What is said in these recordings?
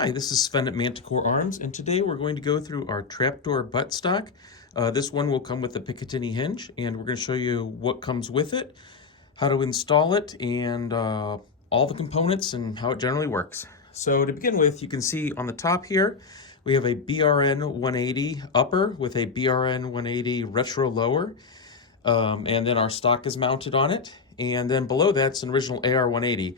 Hi, this is Sven at Manticore Arms, and today we're going to go through our trapdoor butt stock. This one will come with the Picatinny Hinge, and we're going to show you what comes with it, how to install it, and all the components and how it generally works. So to begin with, you can see on the top here, we have a BRN-180 upper with a BRN-180 retro lower, and then our stock is mounted on it. And then below that's an original AR-180.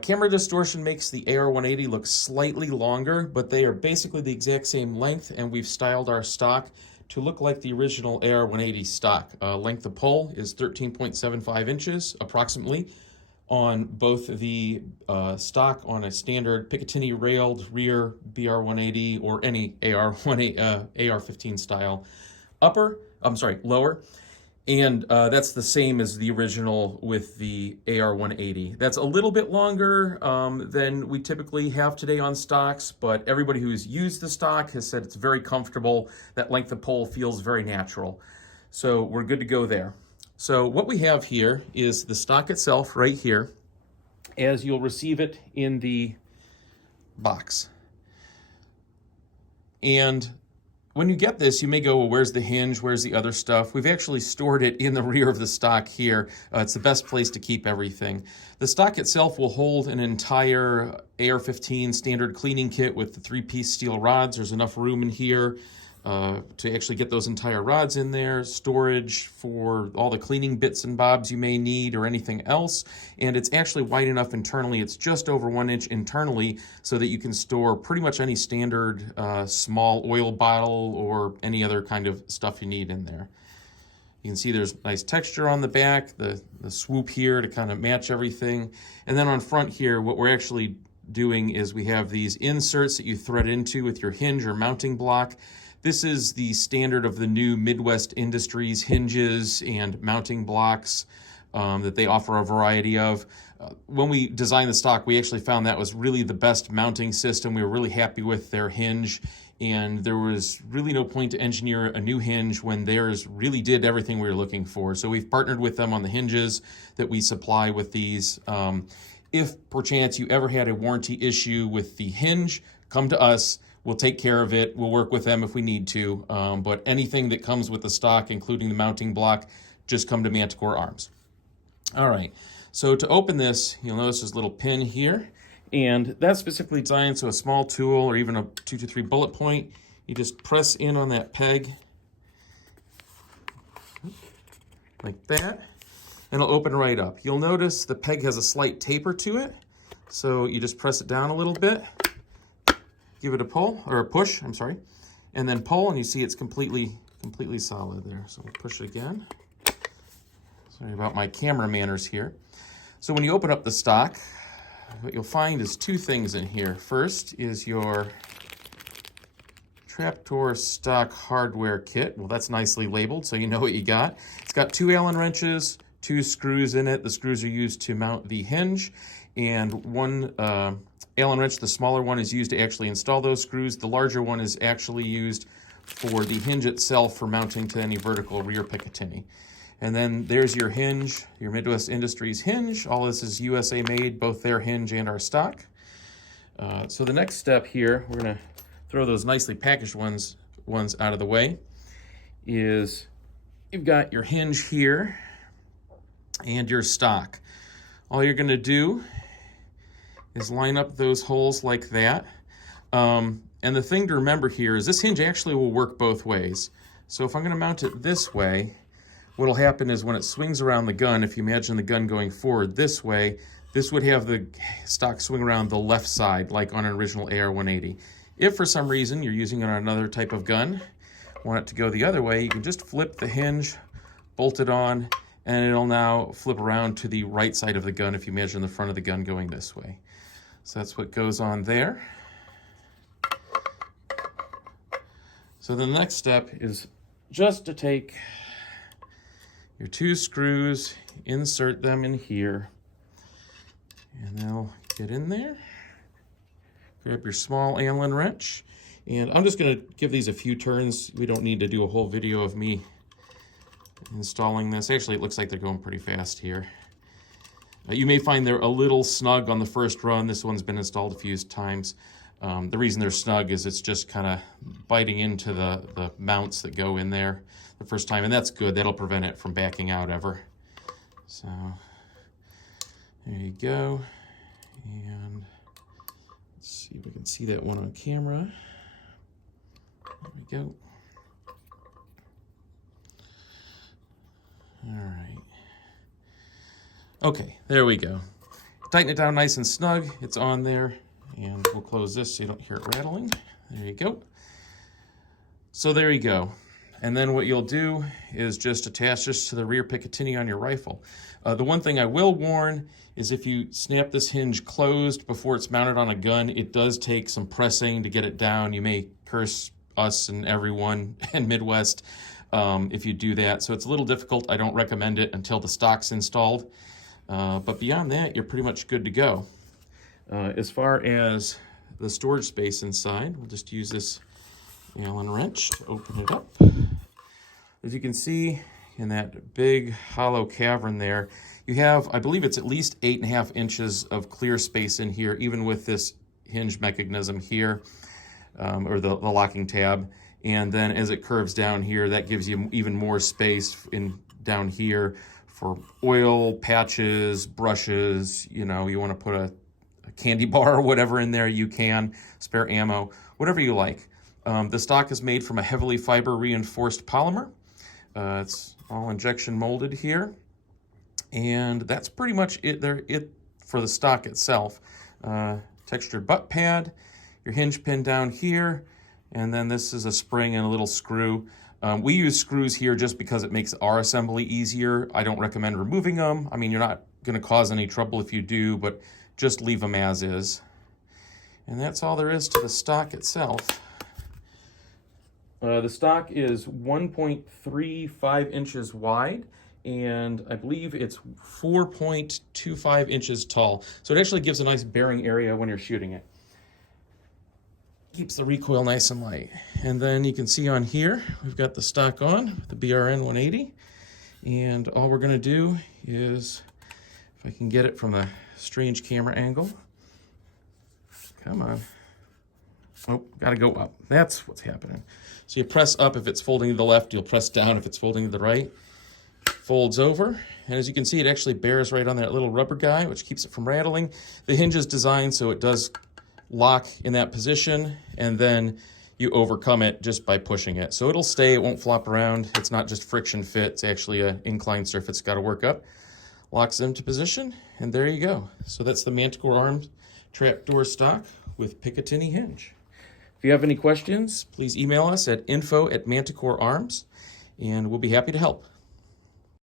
Camera distortion makes the AR-180 look slightly longer, but they are basically the exact same length, and we've styled our stock to look like the original AR-180 stock. Length of pull is 13.75 inches approximately on both the stock on a standard Picatinny railed rear BR-180 or any AR-15 style lower. And that's the same as the original with the AR-180. That's a little bit longer than we typically have today on stocks, but everybody who's used the stock has said it's very comfortable. That length of pull feels very natural. So we're good to go there. So what we have here is the stock itself right here, as you'll receive it in the box. And when you get this, you may go, well, where's the hinge? Where's the other stuff? We've actually stored it in the rear of the stock here. It's the best place to keep everything. The stock itself will hold an entire AR-15 standard cleaning kit with the 3-piece steel rods. There's enough room in here to actually get those entire rods in there, storage for all the cleaning bits and bobs you may need or anything else. And it's actually wide enough internally. It's just over 1 inch internally so that you can store pretty much any standard small oil bottle or any other kind of stuff you need in there. You can see there's nice texture on the back, the swoop here to kind of match everything. And then on front here, what we're actually doing is we have these inserts that you thread into with your hinge or mounting block. This is the standard of the new Midwest Industries hinges and mounting blocks that they offer a variety of. When we designed the stock, we actually found that was really the best mounting system. We were really happy with their hinge, and there was really no point to engineer a new hinge when theirs really did everything we were looking for. So we've partnered with them on the hinges that we supply with these. If perchance you ever had a warranty issue with the hinge, come to us. We'll take care of it. We'll work with them if we need to. But anything that comes with the stock, including the mounting block, just come to Manticore Arms. All right. So to open this, you'll notice there's a little pin here. And that's specifically designed so a small tool or even a 223 bullet point, you just press in on that peg like that, and it'll open right up. You'll notice the peg has a slight taper to it. So you just press it down a little bit. Give it a pull, or a push, I'm sorry, and then pull, and you see it's completely solid there. So we'll push it again. Sorry about my camera manners here. So when you open up the stock, what you'll find is two things in here. First is your Trapdoor Stock hardware kit. Well, that's nicely labeled, so you know what you got. It's got 2 Allen wrenches, 2 screws in it. The screws are used to mount the hinge, and 1 Allen wrench, the smaller one, is used to actually install those screws. The larger one is actually used for the hinge itself for mounting to any vertical rear Picatinny. And then there's your hinge, your Midwest Industries hinge. All this is USA made, both their hinge and our stock. So the next step here, we're gonna throw those nicely packaged ones out of the way, is you've got your hinge here and your stock. All you're gonna do is line up those holes like that. And the thing to remember here is this hinge actually will work both ways. So if I'm going to mount it this way, what'll happen is when it swings around the gun, if you imagine the gun going forward this way, this would have the stock swing around the left side, like on an original AR-180. If for some reason you're using it on another type of gun, want it to go the other way, you can just flip the hinge, bolt it on, and it'll now flip around to the right side of the gun if you imagine the front of the gun going this way. So that's what goes on there. So the next step is just to take your 2 screws, insert them in here, and they'll get in there. Grab your small Allen wrench, and I'm just going to give these a few turns. We don't need to do a whole video of me installing this. Actually, it looks like they're going pretty fast here. You may find they're a little snug on the first run. This one's been installed a few times. The reason they're snug is it's just kind of biting into the mounts that go in there the first time, and that's good. That'll prevent it from backing out ever. So there you go. And let's see if we can see that one on camera. There we go. All right. Okay, there we go. Tighten it down nice and snug. It's on there. And we'll close this so you don't hear it rattling. There you go. So there you go. And then what you'll do is just attach this to the rear Picatinny on your rifle. The one thing I will warn is if you snap this hinge closed before it's mounted on a gun, it does take some pressing to get it down. You may curse us and everyone in Midwest if you do that. So it's a little difficult. I don't recommend it until the stock's installed. But beyond that, you're pretty much good to go. As far as the storage space inside, we'll just use this Allen wrench to open it up. As you can see in that big hollow cavern there, you have, I believe it's at least 8.5 inches of clear space in here, even with this hinge mechanism here, or the locking tab. And then as it curves down here, that gives you even more space down here for oil, patches, brushes. You know, you want to put a candy bar or whatever in there, you can, spare ammo, whatever you like. The stock is made from a heavily fiber reinforced polymer. It's all injection molded here. And that's pretty much it for the stock itself. Textured butt pad, your hinge pin down here, and then this is a spring and a little screw. We use screws here just because it makes our assembly easier. I don't recommend removing them. I mean, you're not going to cause any trouble if you do, but just leave them as is. And that's all there is to the stock itself. The stock is 1.35 inches wide, and I believe it's 4.25 inches tall. So it actually gives a nice bearing area when you're shooting it. Keeps the recoil nice and light. And then you can see on here, we've got the stock on, the BRN-180. And all we're gonna do is, if I can get it from the strange camera angle. Come on. Oh, gotta go up. That's what's happening. So you press up if it's folding to the left, you'll press down if it's folding to the right. Folds over, and as you can see, it actually bears right on that little rubber guy, which keeps it from rattling. The hinge is designed so it does lock in that position, and then you overcome it just by pushing it. So it'll stay, it won't flop around. It's not just friction fit, it's actually an inclined surface it's gotta work up. Locks into position, and there you go. So that's the Manticore Arms Trapdoor Stock with Picatinny Hinge. If you have any questions, please email us at info@manticorearms, and we'll be happy to help.